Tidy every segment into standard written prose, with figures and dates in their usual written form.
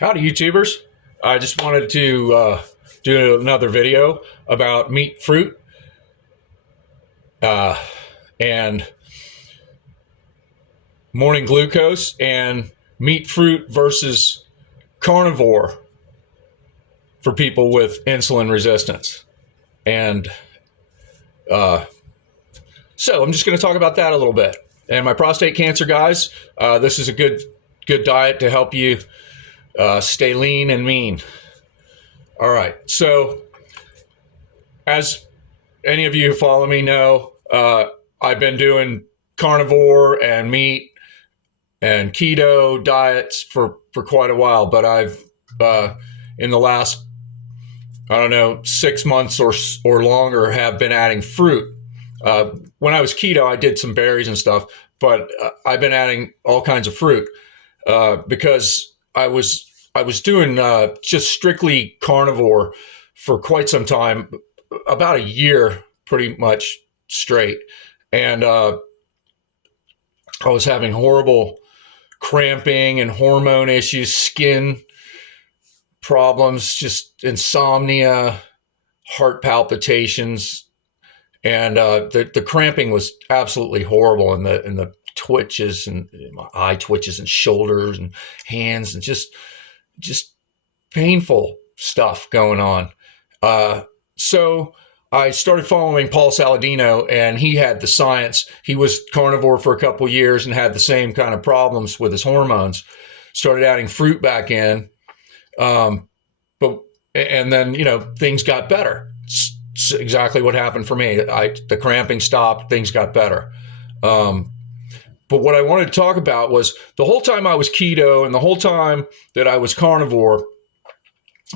Howdy, YouTubers. I just wanted to do another video about meat, fruit, uh, and morning glucose, and meat, fruit versus carnivore for people with insulin resistance. And so I'm just going to talk about that a little bit. And my prostate cancer guys, this is a good diet to help you stay lean and mean. All right. So as any of you who follow me know, I've been doing carnivore and meat and keto diets for quite a while, but I've in the last, I don't know, 6 months or longer have been adding fruit. When I was keto, I did some berries and stuff, but I've been adding all kinds of fruit because I was doing just strictly carnivore for quite some time, about a year, pretty much straight, and I was having horrible cramping and hormone issues, skin problems, just insomnia, heart palpitations, and the cramping was absolutely horrible, and the twitches and my eye twitches and shoulders and hands and just painful stuff going on. So I started following Paul Saladino, and he had the science. He was carnivore for a couple of years and had the same kind of problems with his hormones. Started adding fruit back in, but and then things got better. It's exactly what happened for me. The cramping stopped, things got better. But what I wanted to talk about was the whole time I was keto and the whole time that I was carnivore,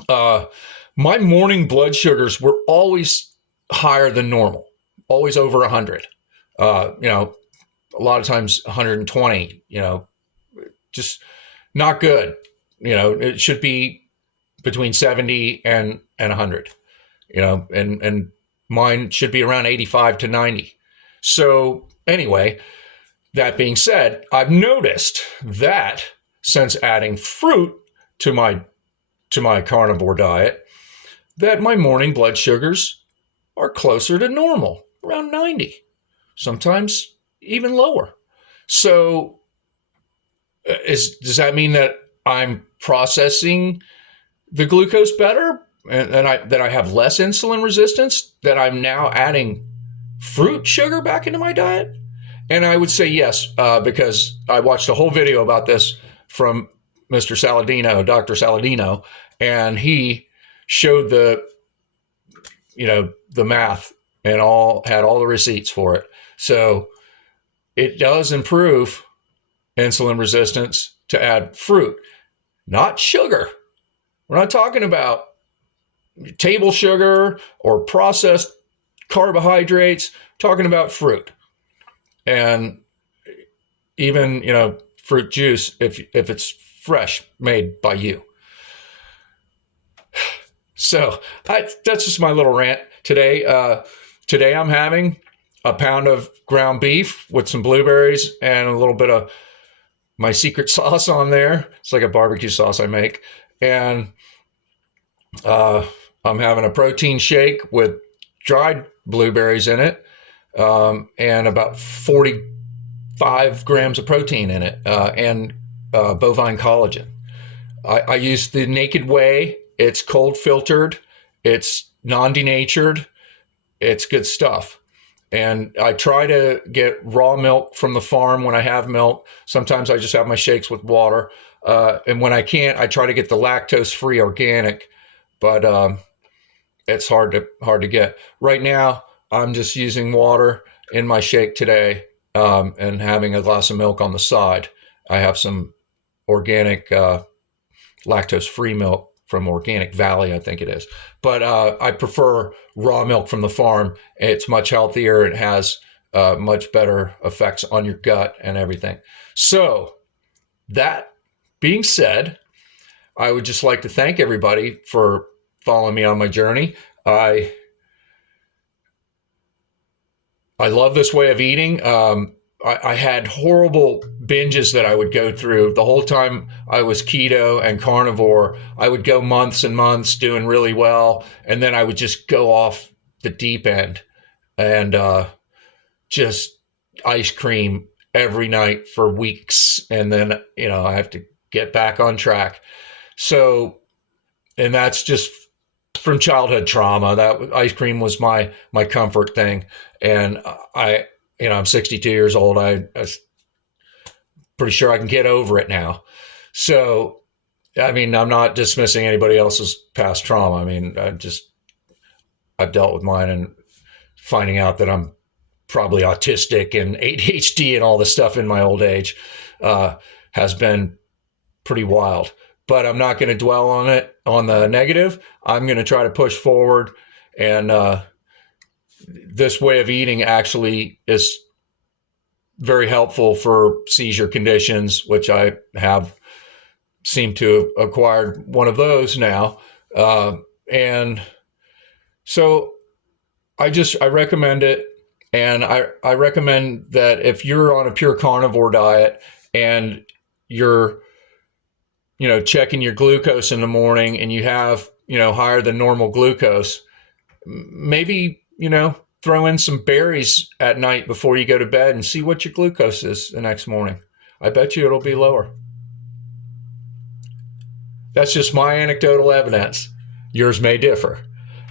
my morning blood sugars were always higher than normal, always over 100. A lot of times 120. Just not good. It should be between 70 and 100. And mine should be around 85 to 90. So anyway, that being said, I've noticed that since adding fruit to my carnivore diet, that my morning blood sugars are closer to normal, around 90, sometimes even lower. So does that mean that I'm processing the glucose better and that I have less insulin resistance, that I'm now adding fruit sugar back into my diet? And I would say yes, because I watched a whole video about this from Mr. Saladino, Dr. Saladino, and he showed the math and had all the receipts for it. So it does improve insulin resistance to add fruit, not sugar. We're not talking about table sugar or processed carbohydrates. We're talking about fruit. And even fruit juice if it's fresh, made by you. So that's just my little rant today. Today I'm having a pound of ground beef with some blueberries and a little bit of my secret sauce on there. It's like a barbecue sauce I make. And I'm having a protein shake with dried blueberries in it, and about 45 grams of protein in it, and bovine collagen. I use the Naked Whey. It's cold filtered. It's non-denatured. It's good stuff. And I try to get raw milk from the farm when I have milk. Sometimes I just have my shakes with water. And when I can't, I try to get the lactose-free organic. But it's hard to get. Right now, I'm just using water in my shake today, and having a glass of milk on the side. I have some organic lactose-free milk from Organic Valley, I think it is. But I prefer raw milk from the farm. It's much healthier. It has much better effects on your gut and everything. So that being said, I would just like to thank everybody for following me on my journey. I love this way of eating. I had horrible binges that I would go through the whole time I was keto and carnivore. I would go months and months doing really well, and then I would just go off the deep end and just ice cream every night for weeks, and then I have to get back on track. So, and that's just from childhood trauma. That ice cream was my comfort thing, and I'm 62 years old. I'm pretty sure I can get over it now. So, I mean, I'm not dismissing anybody else's past trauma. I mean, I've dealt with mine, and finding out that I'm probably autistic and ADHD and all this stuff in my old age has been pretty wild. But I'm not going to dwell on it, on the negative. I'm going to try to push forward. And this way of eating actually is very helpful for seizure conditions, which I have seemed to have acquired one of those now. And so I recommend it. And I recommend that if you're on a pure carnivore diet and you're checking your glucose in the morning and you have, higher than normal glucose, maybe, throw in some berries at night before you go to bed and see what your glucose is the next morning. I bet you it'll be lower. That's just my anecdotal evidence. Yours may differ.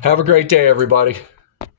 Have a great day, everybody.